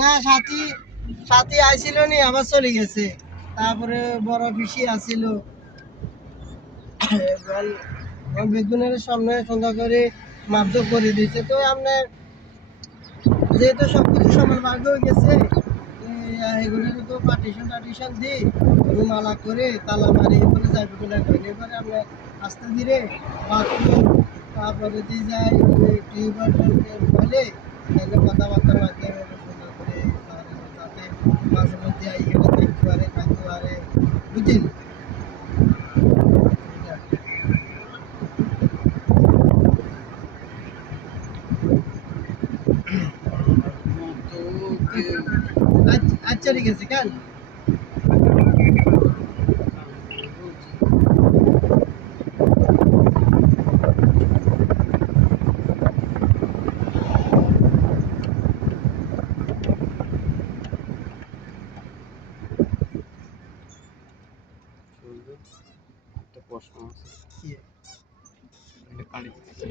না সাথী সাথী আইছিল নি আবার চলে গেছে। তারপরে বড় পিসি আসিল বেগুনের সামনে সন্ধ্যা করে মাপজোক করে দিয়েছে। তো আপনার যেহেতু সবকিছু সমান ভাগ হয়ে গেছে, এগুলোর তো পার্টিশন টার্টিশন দিই রুমালা করে তালা মারি এরপরে যাইবে বলে করেন। এবারে আমরা আস্তে ধীরে বাথরুম তারপরে দিয়ে যাই টিউবওয়েল বলে তাহলে কথাবার্তা লাগে সুন্দর করে যাতে মাঝে মধ্যে এখানে থাকতে পারে বুঝলেন। আচ্ছা ঠিক আছে কেন একটা প্রশ্ন আছে। কি এটা কালি দিতে চাই।